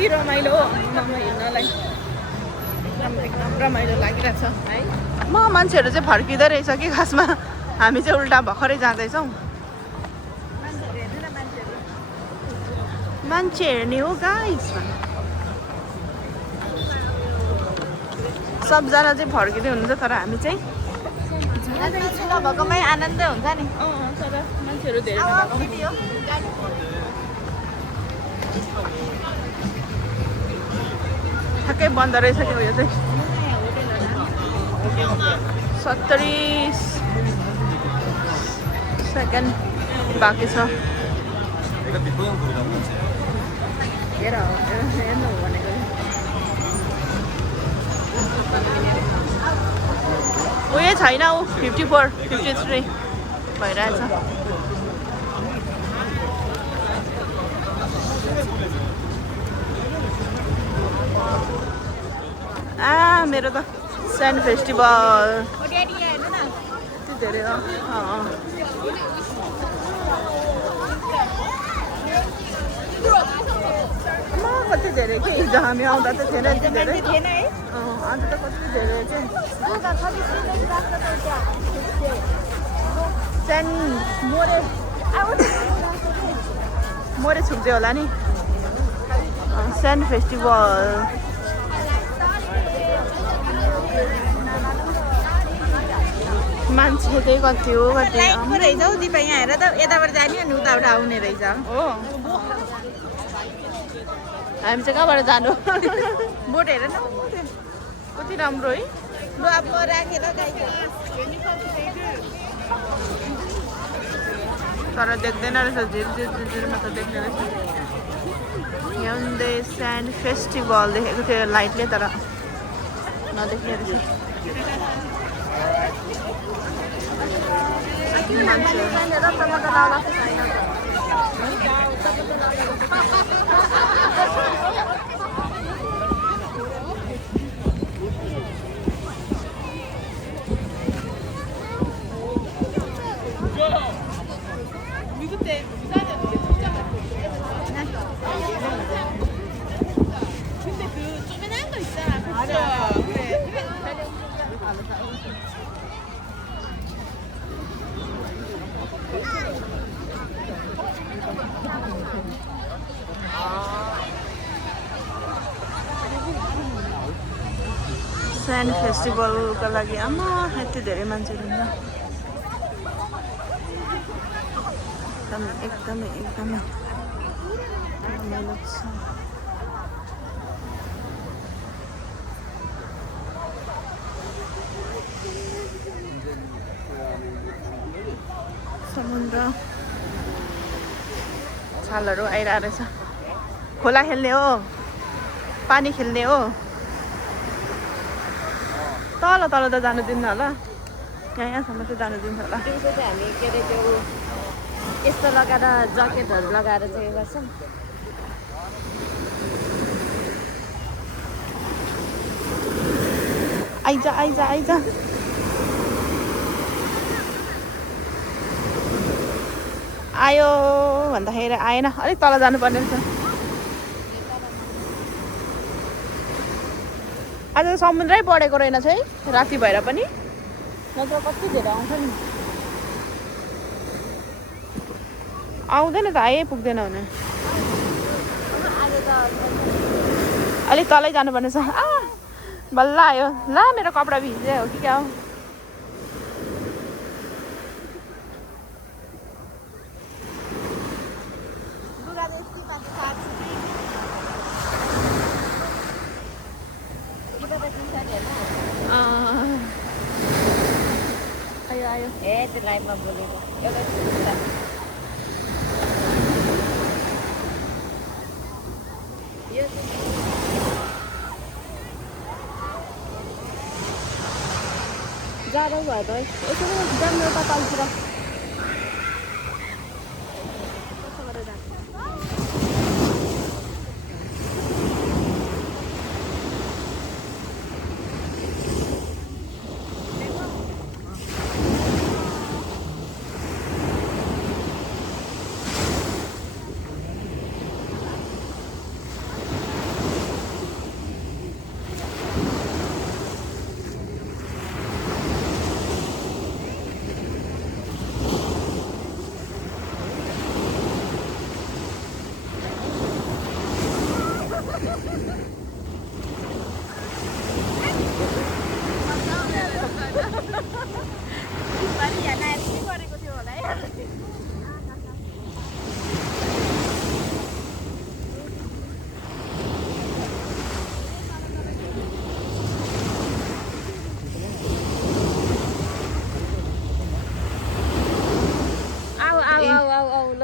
कति रमाइलो हो हिँड्नलाई एकदम रमाइलो लागिरहेछ है मान्छेहरू चाहिँ फर्किँदै रहेछ कि खासमा हामी चाहिँ उल्टा भर्खरै जाँदैछौँ मान्छे हेर्ने हो गाइस सबजना चाहिँ फर्किँदै हुनुहुन्छ तर हामी चाहिँ भएकोमै आनन्दै हुन्छ नि तर मान्छेहरू धेरै ठ्याक्कै बन्द रहेछ कि यो चाहिँ 70 सेकेन्ड बाँकी छ उयो छैन ऊ 54 53 भइरहेछ मेरो त सेन्ट फेस्टिभल धेरै हो कति धेरै कि हिजो हामी आउँदा त थिएन यति धेरै आज त कति धेरै चाहिँ सेन्ट मोरे छुक्दै होला नि सेन्ट फेस्टिभल मान्छे चाहिँ कति हो कति रहेछ हौ दिपा यहाँ हेर त यताबाट जाने अनि उताबाट आउने रहेछ हो हामी चाहिँ कहाँबाट जानु बोट हेर न कति राम्रो है ल अब राखेर तर देख्दैन रहेछ झिलमा त देख्ने रहेछ याउँदै सेन्ट फेस्टिभल देखेको थियो लाइटले तर नदेख्ने रहेछ सेन्ट फेस्टिभलको लागि आमा यति धेरै मान्छेहरू हुन्छ एकदमै रमाइलो छ समुद्र छालहरू आइरहेको रहेछ खोला खेल्ने हो पानी खेल्ने हो तल तल त जानु दिन्न होला यहाँसम्म चाहिँ जानु दिन्छ होला दिउँसो चाहिँ हामी के अरे त्यो यस्तो लगाएर ज्याकेटहरू लगाएर चाहिँ उयो गर्छौँ आइज आयो भन्दाखेरि आएन अलिक तल जानुपर्ने रहेछ आज त समुद्रै बढेको रहेनछ है राति भएर पनि नत्र कति धेरै आउँछ नि आउँदैन त आए पुग्दैन भने अलिक तलै जानुपर्ने छ बल्ल आयो ला मेरो कपडा भिज्यो हो कि क्या हो आयो ए त्यो लाइभमा बोलेको जाडो भयो त यसो जानु त तलतिर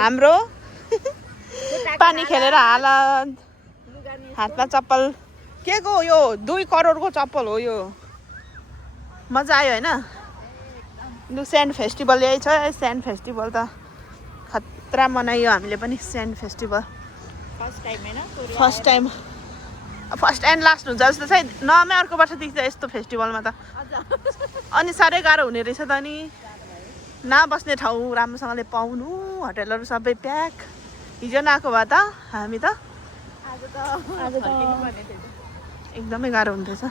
हाम्रो पानी खेलेर हालत हातमा चप्पल के को यो 2 करोडको चप्पल हो यो मजा आयो हैन लु स्यान्ड फेस्टिभल यही छ स्यान्ड फेस्टिभल त खतरा मनायो हामीले पनि sand festival first time first and last हुन्छ जस्तो चाहिँ नमै अर्को वर्ष देख्छ यस्तो फेस्टिभलमा त अनि साह्रै गाह्रो हुने रहेछ त नि नबस्ने ठाउँ राम्रोसँगले पाउनु होटलहरू सबै प्याक हिजो नआएको भए त हामी त एकदमै गाह्रो हुन्थेछ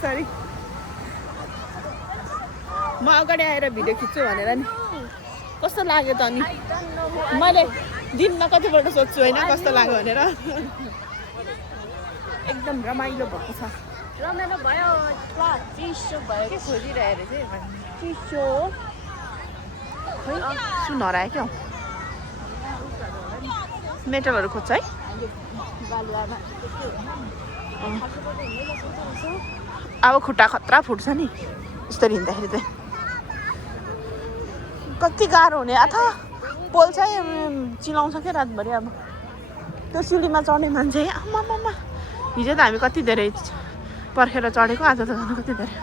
सरी म अगाडि आएर भिडियो खिच्छु भनेर नि कस्तो लाग्यो त अनि मैले दिनमा कतिपल्ट सोध्छु होइन कस्तो लाग्यो भनेर एकदम रमाइलो भएको छ रमाइलो भयो चिसो भयो के खोजिरहेको रहेछ चिसो सुन हरायो क्या मेटलहरू खोज्छ है अब खुट्टा खतरा फुट्छ नि यस्तरी हिँड्दाखेरि चाहिँ कति गाह्रो हुने अथवा पोल चाहिँ चिलाउँछ क्या रातभरि अब त्यो सिँढीमा चढ्ने मान्छे आमामा हिजो त हामी कति धेरै पर्खेर चढेको आज त झन् कति धेरै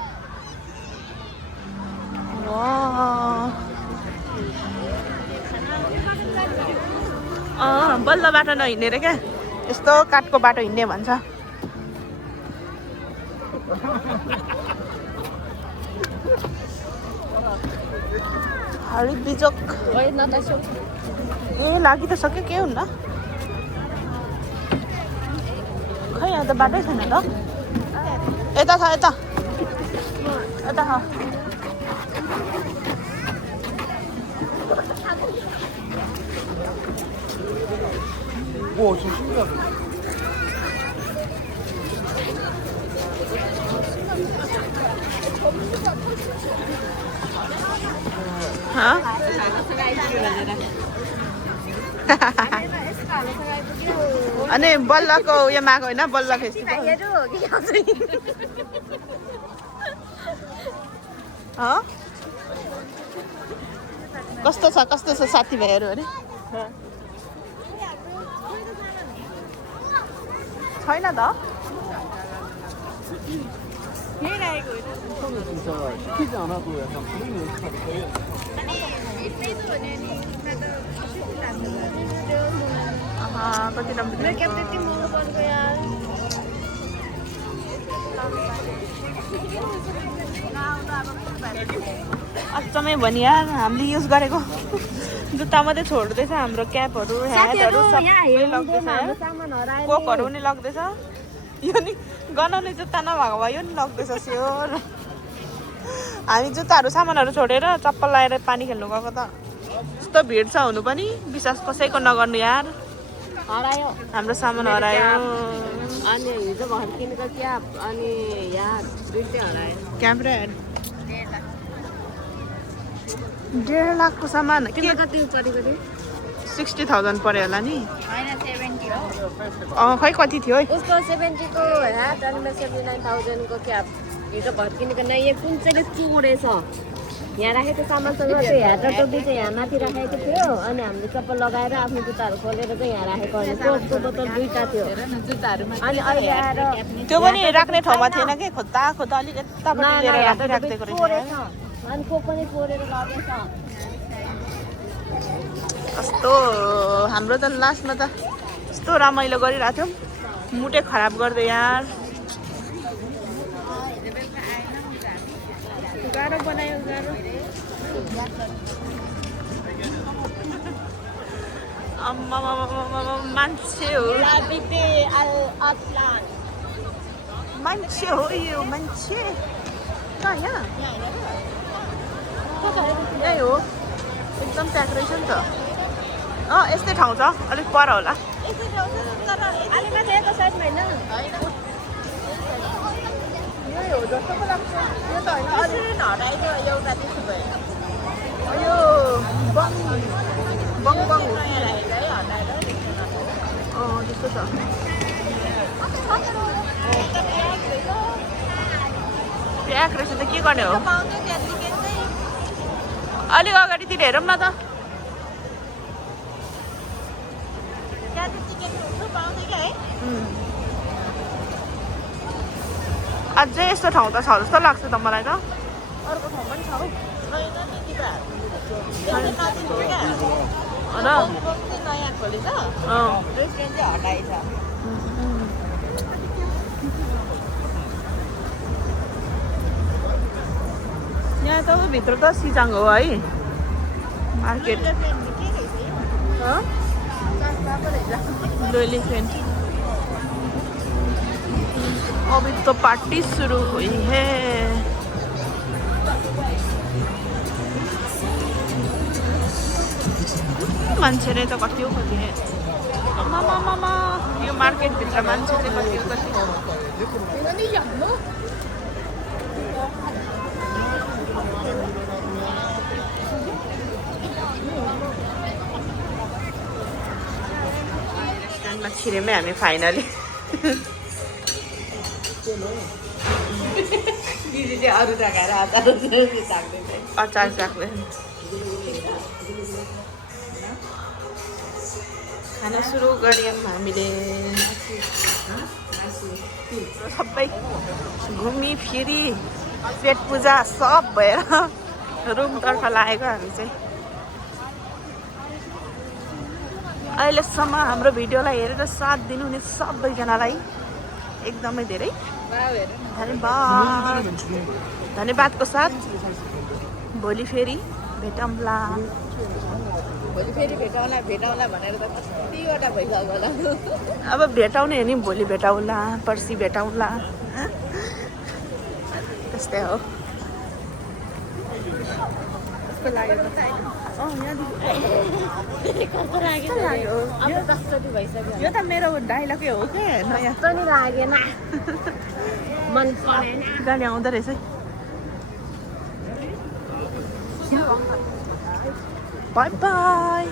बल्ल बाटो नहिँडेर क्या यस्तो काठको बाटो हिँड्ने भन्छ हरित बिजोक ए लागि त सक्यो के हुन्न खै यहाँ त बाटै छैन त यता छ यता छ 오, 지금 신기하다. अनि बल्लको उयोमा आएको होइन बल्ल फेस्टिभल कस्तो छ साथीभाइहरू अरे छैन त 처음에 진짜 시키지 않아도 약간 분위기 연습하기 거의 कति राम्रो अचम्मै भयो यार हामीले युज गरेको जुत्ता मात्रै छोड्दैछ हाम्रो क्यापहरू ह्याटहरू सबै लग्दैछ कोकहरू पनि लग्दैछ यो नि गनाउने जुत्ता नभएको भए यो नि लग्दैछ स्योर हामी जुत्ताहरू सामानहरू छोडेर चप्पल लगाएर पानी खेल्नु गएको त यस्तो भिड छ हुनु पनि विश्वास कसैको नगर्नु यार हरायो हाम्रो सामान हरायो अनि हिजो भर्खर किनेको क्याप अनि यहाँ दुईटै हरायो क्यामेरा 1.5 लाखको सामान तिम्रो कति परेको थियो 60,000 पर्यो होला नि खै कति थियो है उसको 70 को ह्याट अनि 79,000 को क्याप हिजो भर्खर किनेको नयाँ कुन चाहिँ चोरेछ यहाँ राखेको सामानसँग त्यो ह्याट र टोपी चाहिँ यहाँ माथि राखेको थियो अनि हामीले चप्पल लगाएर आफ्नो जुत्ताहरू खोलेर चाहिँ यहाँ राखेको अनि कोकको बोतल दुईटा थियो अनि अहिले आएर त्यो पनि राख्ने ठाउँमा थिएन कि खोज्दा अलिक यतापट्टि लिएर राखिराखेको रहेछ अनि कोक पनि चोरेर लगेछ कस्तो हाम्रो त लास्टमा त यस्तो रमाइलो गरिरहेको थियौँ मुटै खराब गर्दै यार गाह्रो बनायो गाह्रो मान्छे हो मान्छे हो यो मान्छे कहाँ यहाँ हो एकदम प्याक रहेछ नि त यस्तै ठाउँ छ अलिक पर होला अनि माथि यता साइडमा होइन यही हो जस्तो पो लाग्छ यो त होइन अलिक हटाइदियो एउटा त्यसो भयो यो बङ बङ बङ हो त्यस्तो छ प्याक रहेछ त के गर्ने हो अलिक अगाडितिर हेरौँ न त अझै यस्तो ठाउँ त छ जस्तो लाग्छ त मलाई त अर्को ठाउँ पनि छ हौ नयाँ खोलेछ रेस्टुरेन्ट चाहिँ हटाएछ यहाँ त भित्र त सिजाङ हो है मार्केट एलिफेंट अभी तो पार्टी शुरू हुई है मान्छेले त कति हो कति है मामा यो मार्केट भित्र मान्छेले कति हो कति रेस्टुरेन्टमा छिरेमै हामी फाइनली दिदीले अरू जग्गा अचार चाख्दै खाना सुरु गऱ्यौँ हामीले सबै घुमी फिरी पेट पूजा सब भएर रुमतर्फ लागेको हामी चाहिँ अहिलेसम्म हाम्रो भिडियोलाई हेरेर साथ दिनुहुने सबैजनालाई एकदमै धेरै धन्यवाद धन्यवादको साथ भोलि फेरि भेटौँला भोलि फेरि भेटाउला भनेर त कतिवटा भइसक्यो होला अब भेटाउने हो नि भोलि भेटाउला पर्सि भेटाउला त्यस्तै हो यो त मेरो डाइलगै हो के नयाँ पनि लागेन मन परेन गाडी आउँदो रहेछ बाई बाई